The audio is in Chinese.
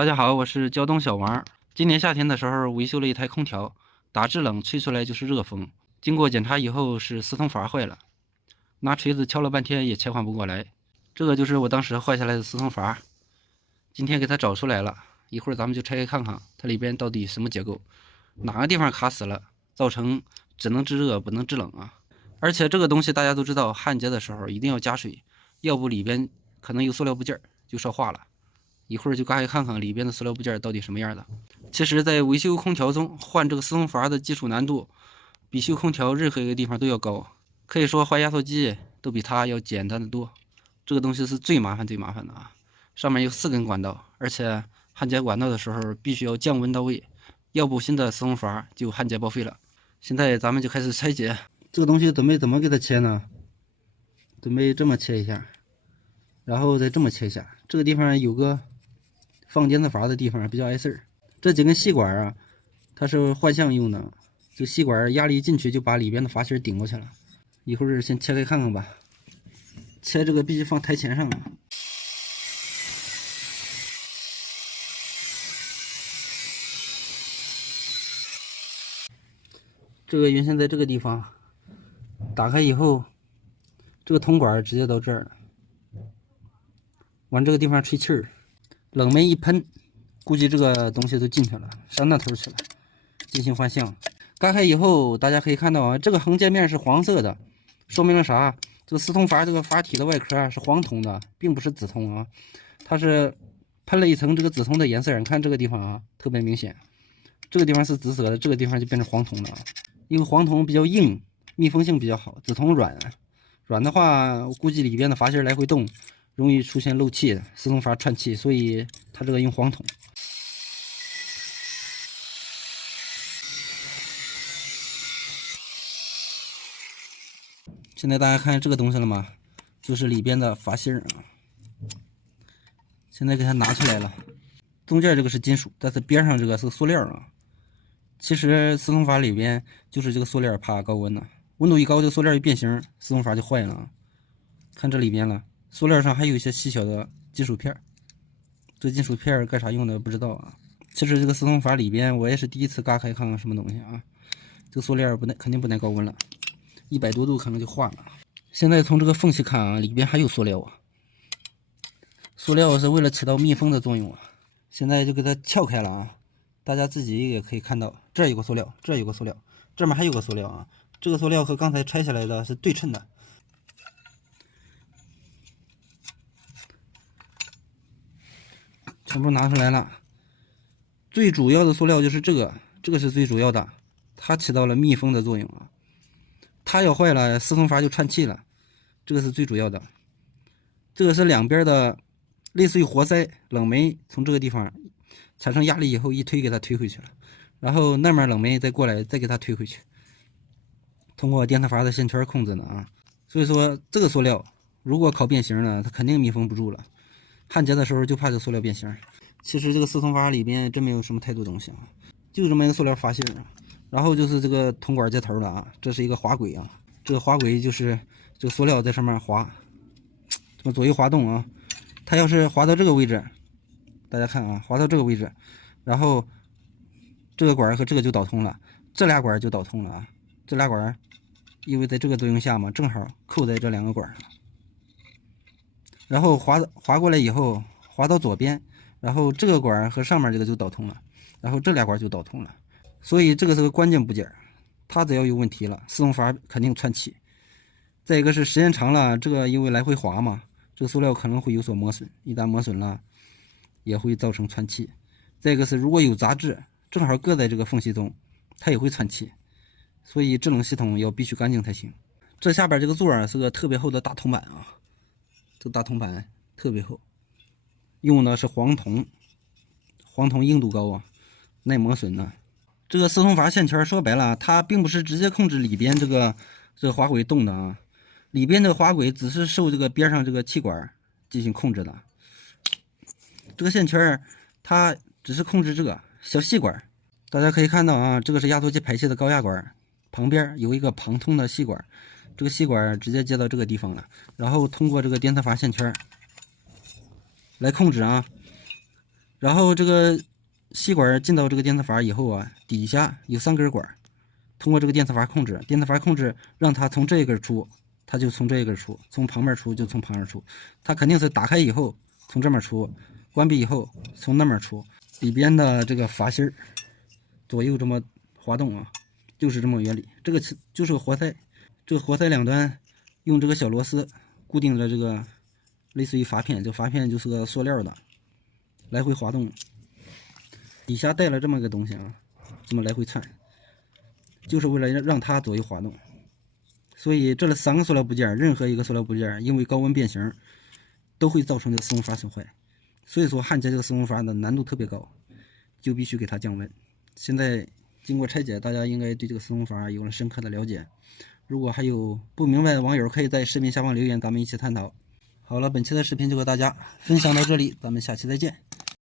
大家好，我是胶东小王。今年夏天的时候维修了一台空调，打制冷吹出来就是热风。经过检查以后是四通阀坏了，拿锤子敲了半天也切换不过来。这个就是我当时坏下来的四通阀，今天给它找出来了，一会儿咱们就拆开看看它里边到底什么结构，哪个地方卡死了，造成只能制热不能制冷啊。而且这个东西大家都知道，焊接的时候一定要加水，要不里边可能有塑料部件就烧化了。一会儿就开看看里边的塑料部件到底什么样的。其实，在维修空调中，换这个四通阀的技术难度比修空调任何一个地方都要高，可以说换压缩机都比它要简单的多。这个东西是最麻烦的啊！上面有4根管道，而且焊接管道的时候必须要降温到位，要不新的四通阀就焊接报废了。现在咱们就开始拆解。这个东西准备怎么给它切呢？准备这么切一下，然后再这么切一下。这个地方有个放电磁阀的地方比较碍事儿，这几根细管啊，它是换向用的，这细管压力进去就把里边的阀芯顶过去了。一会儿先切开看看吧。切这个必须放台前上啊。这个原先在这个地方，打开以后，这个铜管直接到这儿了，往这个地方吹气儿，冷媒一喷。估计这个东西都进去了，上那头去了，进行换向。嘎开以后，大家可以看到啊，这个横截面是黄色的，说明了啥？这个四通阀这个阀体的外壳是黄铜的，并不是紫铜啊，它是喷了一层这个紫铜的颜色。你看这个地方啊，特别明显，这个地方是紫色的，这个地方就变成黄铜了。因为黄铜比较硬，密封性比较好，紫铜软的话，我估计里边的阀芯来回动，容易出现漏气，四通阀串气，所以它这个用黄铜。现在大家看这个东西了吗？就是里边的阀芯啊。现在给它拿出来了，中间这个是金属，但是边上这个是塑料啊。其实四通阀里边就是这个塑料怕高温呢，温度一高，这个塑料一变形，四通阀就坏了。看这里边了，塑料上还有一些细小的金属片，这金属片干啥用的不知道啊。其实这个四通阀里边我也是第一次嘎开看看什么东西啊。这个塑料肯定不耐高温了。100多度可能就化了。现在从这个缝隙看啊，里边还有塑料啊。塑料是为了起到密封的作用啊。现在就给它撬开了啊，大家自己也可以看到，这儿有个塑料，这儿有个塑料，这面还有个塑料啊。这个塑料和刚才拆下来的是对称的。全部拿出来了。最主要的塑料就是这个是最主要的，它起到了密封的作用啊。它要坏了，四通阀就串气了，这个是最主要的。这个是两边的，类似于活塞，冷媒从这个地方产生压力以后一推，给它推回去了，然后那面冷媒再过来再给它推回去，通过电磁阀的线圈控制的啊。所以说这个塑料如果烤变形了，它肯定密封不住了，焊接的时候就怕这塑料变形。其实这个四通阀里边真没有什么太多东西啊，就这么一个塑料阀芯啊。然后就是这个铜管接头了啊，这是一个滑轨啊，这个滑轨就是这个塑料在上面滑，这么左右滑动啊。它要是滑到这个位置，大家看啊，滑到这个位置，然后这个管和这个就导通了，这俩管就导通了啊。这俩管因为在这个作用下嘛，正好扣在这2个管上，然后滑过来以后，滑到左边，然后这个管和上面这个就导通了，然后这俩管就导通了。所以这个是个关键部件，它只要有问题了，四通阀肯定串气。再一个是时间长了，这个因为来回滑嘛，这个塑料可能会有所磨损，一旦磨损了，也会造成串气。再一个是如果有杂质，正好搁在这个缝隙中，它也会串气。所以制冷系统要必须干净才行。这下边这个座是个特别厚的大铜板啊，这大铜板特别厚，用的是黄铜，黄铜硬度高啊，耐磨损呢。这个四通阀线圈说白了，它并不是直接控制里边这个滑轨动的啊，里边的滑轨只是受这个边上这个气管进行控制的。这个线圈它只是控制这个小细管，大家可以看到啊，这个是压缩机排气的高压管，旁边有一个旁通的细管，这个细管直接接到这个地方了，然后通过这个电磁阀线圈来控制啊。然后这个吸管进到这个电磁阀以后啊，底下有3根管，通过这个电磁阀控制，让它从这一根出，它就从这一根出；从旁边出就从旁边出。它肯定是打开以后从这面出，关闭以后从那面出。里边的这个阀芯左右这么滑动啊，就是这么个原理。这个就是个活塞，这个活塞两端用这个小螺丝固定了这个类似于阀片，这阀片就是个塑料的，来回滑动。底下带了这么个东西啊，这么来回窜，就是为了让它左右滑动。所以这3个塑料部件，任何一个塑料部件因为高温变形，都会造成这个四风阀损坏。所以说焊接这个四风阀的难度特别高，就必须给它降温。现在经过拆解，大家应该对这个四风阀有了深刻的了解。如果还有不明白的网友，可以在视频下方留言，咱们一起探讨。好了，本期的视频就和大家分享到这里，咱们下期再见。